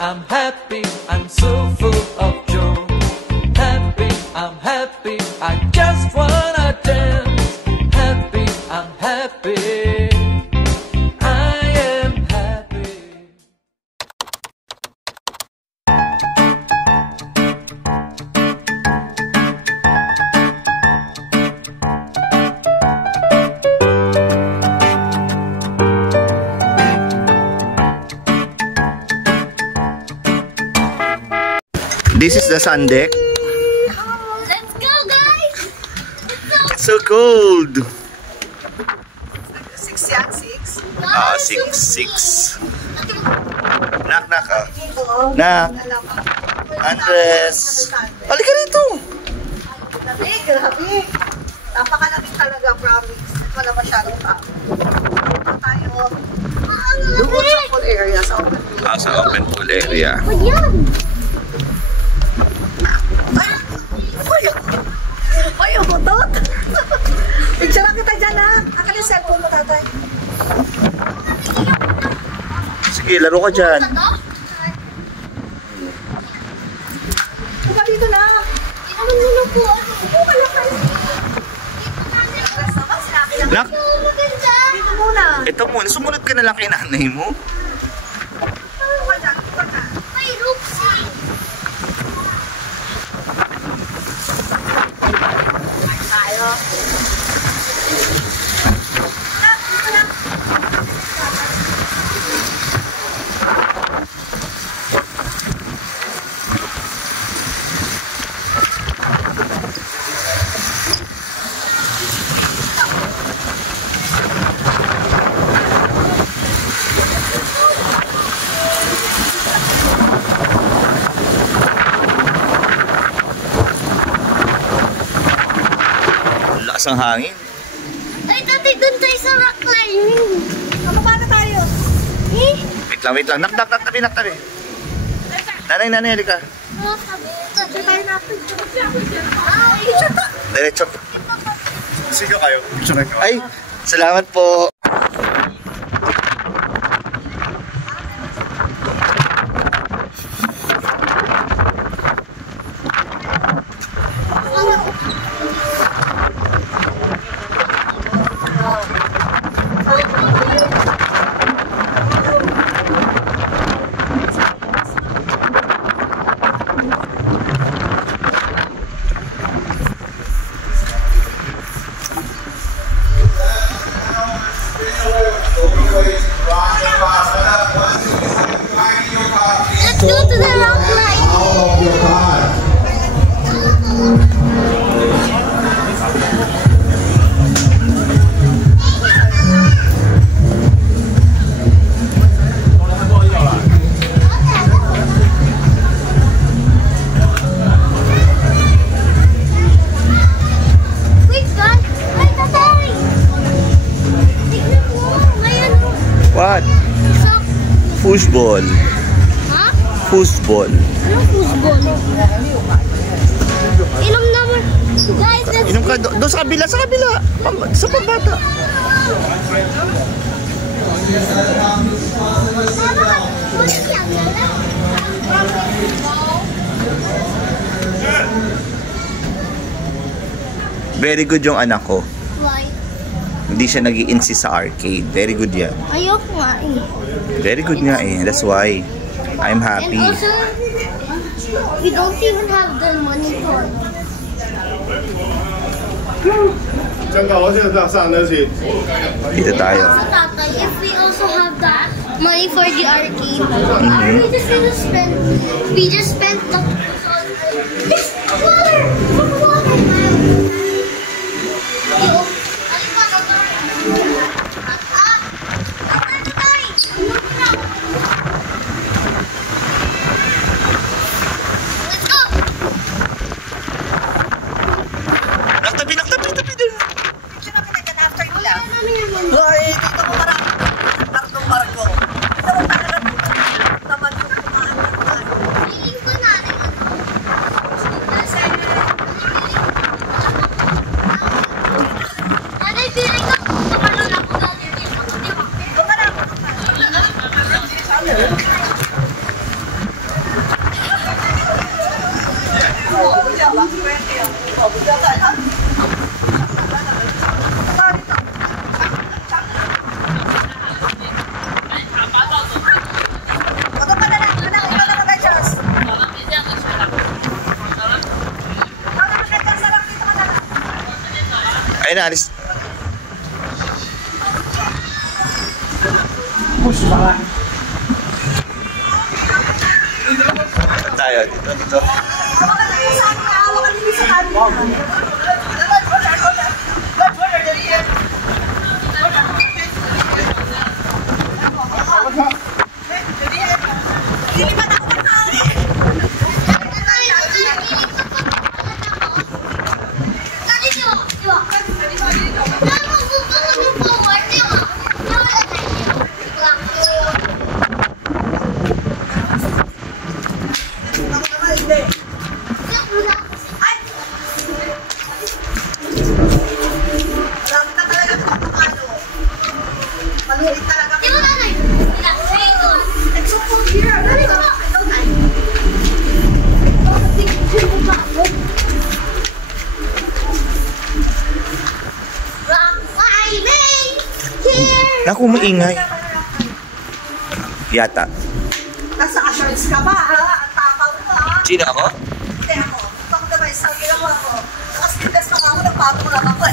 I'm happy, I'm so full of joy. Happy, I'm happy, I just wanna dance. Happy, I'm happy, I am happy. This is the sun deck. Let's go, guys! It's so cold. 6 yan, 6. Ah, 6. Knock, knock. Knock. Andres. Halika rito. Lamig, grabe. Napakalamig talaga, promise. Wala masyadong tao. Tayo. Doon sa pool area, sa open pool. Ah, sa open pool area. What yan? Ay, umutot! Picture lang kita dyan, ha? Akin yung cellphone mo, tatay. Sige, laro ka dyan. Huwag dito na. Ano nyo po? Nak, Maganda! Dito muna. ito muna. Sumunod ka na lang kay nanay mo. Huwag dyan, huwag na. May Roxy! Tayo. Lakas ang hangin. Ay, dati doon tayo sa rock climbing. Kapaba na tayo. Eh? Wait lang. Nak, tabi. Nanay, halika. Oh, sabi. Picture tayo natin. Ay, Diretso. Sige kayo. Picture kayo. Ay, salamat po. let's go to the rock climbing. Wait, guys. Wait, tatay. Tignan mo. May ano. What? Sock. Foosball. Ha? Foosball. Anong foosball? Inom naman. Guys, let's Inom ka doon sa kabila. Sa pambata. Very good yung anak ko. Why? Hindi siya nag-i-insist sa arcade. Very good yan. Ayoko nga eh. Very good nga eh. That's why I'm And happy. also, we don't even have the money for it. 真的，我现在上得起。 Dito tayo. Also, tatay, if we also have that money for the arcade, are we just gonna spend? We just spent the. This water! From water! Yo, halika, tatay. Tatay! Let's go! Naktabi. Picture lang kita dyan after nila. Wala namin yung money. Ay, dito mo marami. Tartong barko. Ito mo talaga naman yung Feeling ko natin ano. na, alis. Tayo, dito. Naku, maingay. Yata. Nasa ka-shorts ka ba, ha? Ang takaw mo, ha? Sino ako? Hindi ako. Ito naman, isang ginawa ko. Nakasindas lang ako, nagpatong lang ako.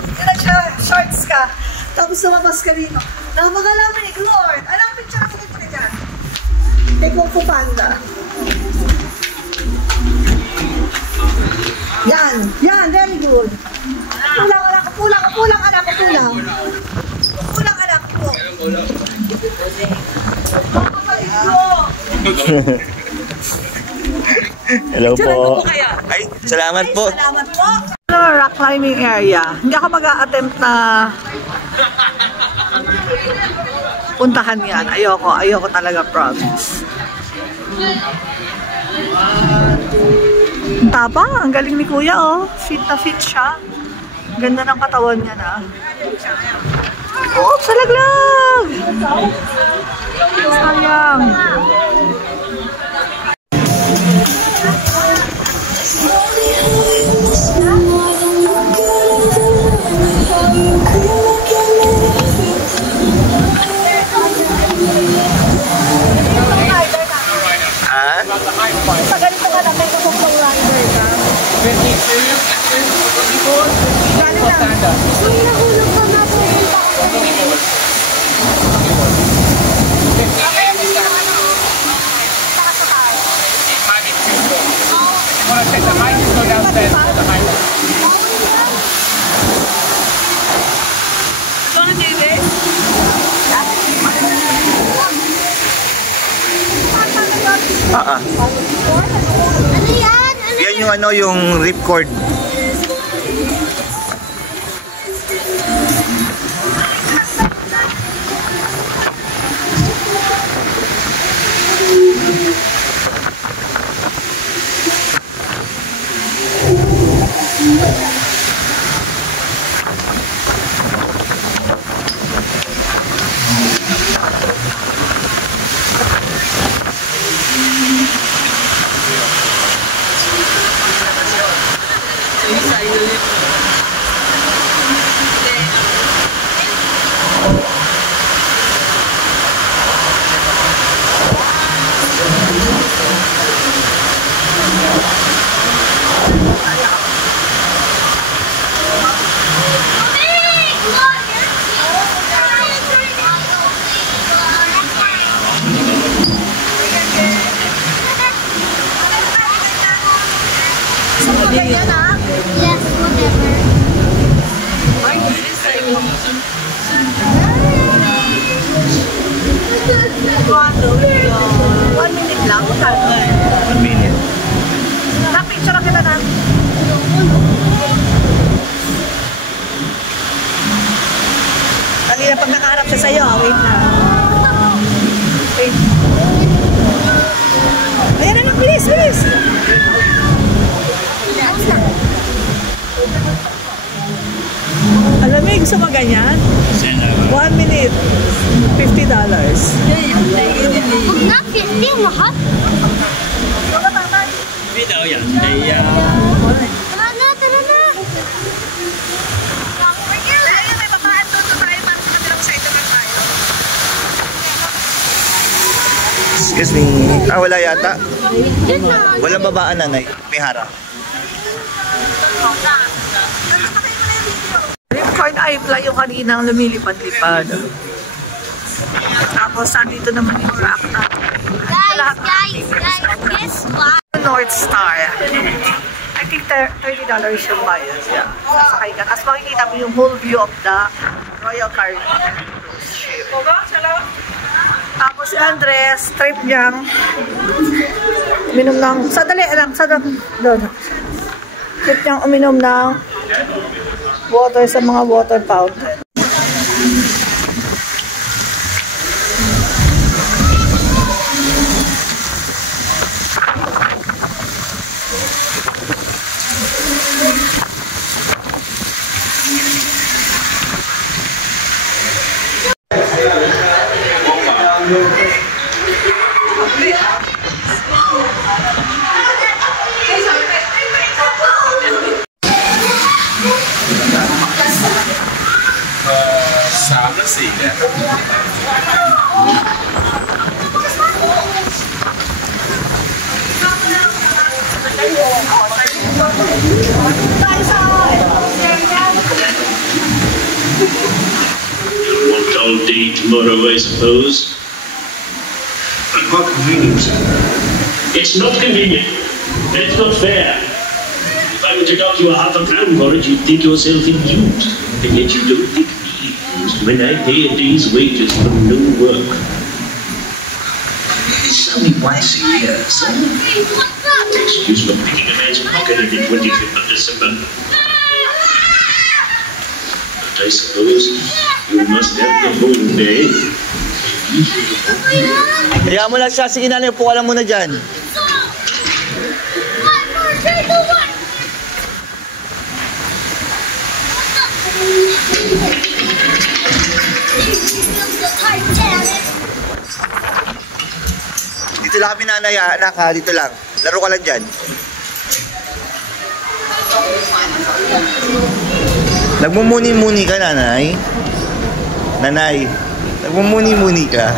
Yung nag-shorts ka, tapos lumabas ka dito. Napakalamig, Lord. Alam, picture ako dito dyan. Kay Kung Fu Panda. Yan, yan, very good. Pulang, anak, pulang, anak, pulang. Pulang, anak, po. Hello po. Ay, salamat po. Salamat po. Rock climbing area. Hindi ako mag-a-attempt na puntahan yan. Ayoko talaga, promise. Tapa, ang galing ni Kuya, oh. Fit na fit siya. Ganda ng katawan niya na. Oh, salaglag! Sayang. Pag ganito ka lang, may kapong rider ka. 22, 24, 24 standard. Kung nahulog ka nga po, Ano yan? Yan yung ano, yung ripcord. Yes, whatever. 1 minute lang. 1 minute. Na-picture kita na. Kanina pag nakaharap siya sa'yo, wait na. Wait. Ayan na, bilis, bilis. Alamig, gusto mo ganyan? 1 minute, $50. Huwag na, 50, mahal. Tara na, tara na. Ayun, may bakaan doon tayo para sa kabilang side naman tayo. Excuse me. Ah, wala yata. Yun na. Walang babaan, nanay. May harap. Napakay mo na yung Ripcord Eye-Fly yung kaninang lumilipad-lipad. Tapos, nandito naman yung rack na. Guys, guess what? North Star. I think $30 yung bayad. Yeah. Sasakay ka. Tapos makikita mo yung whole view of the Royal Caribbean cruise ship. Tapos si Andres, trip niyang uminom ng, sadali doon. Trip niyang uminom ng water sa mga water fountain. Want all day tomorrow, I suppose. But how convenient. It's not convenient. That's not fair. If I were to dock you £500 for it, you'd think yourself immune. And yet you don't think me used when I pay a day's wages for no work. It's only once a year, so... Excuse me, picking a man's pocket on the 25th of December. But I suppose you must have the whole day. Kaya mo lang siya. Sige nanay, upo ka lang muna dyan. Dito lang kami nanay, anak ha. Dito lang. Laro ka lang dyan. Nagmumuni-muni ka nanay. Nanay, nagmumuni-muni ka.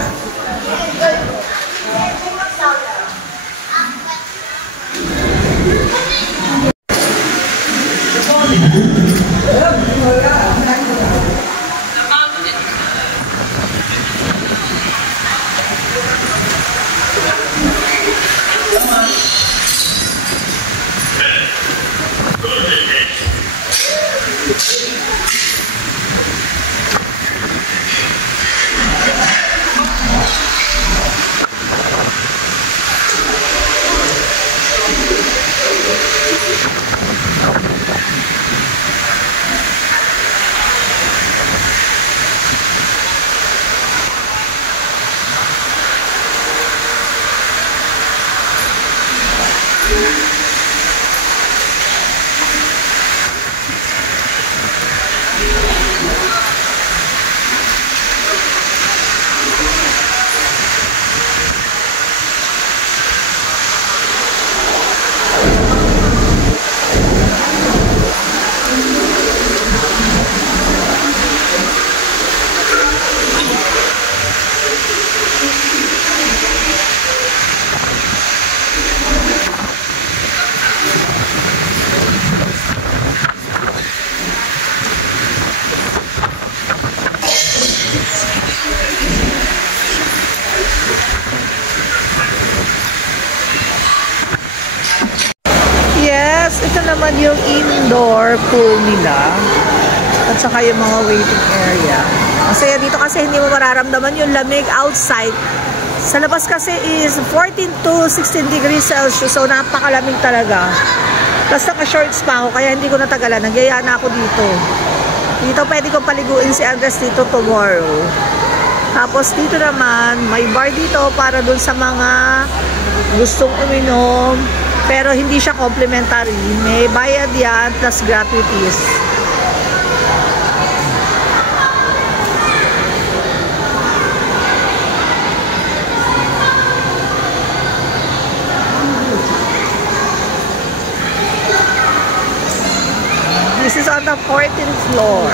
Ito naman yung indoor pool nila at saka yung mga waiting area. Masaya dito kasi hindi mo mararamdaman yung lamig outside. Sa labas kasi is 14 to 16 degrees Celsius, so napakalamig talaga. Tapos naka-shorts pa ako kaya hindi ko natagalan. Nagyaya na ako dito. Dito pwede kong paliguin si Andres dito tomorrow. Tapos dito naman may bar dito para dun sa mga gustong uminom. Pero hindi siya complimentary. May bayad yan plus gratuities. This is on the 14th floor.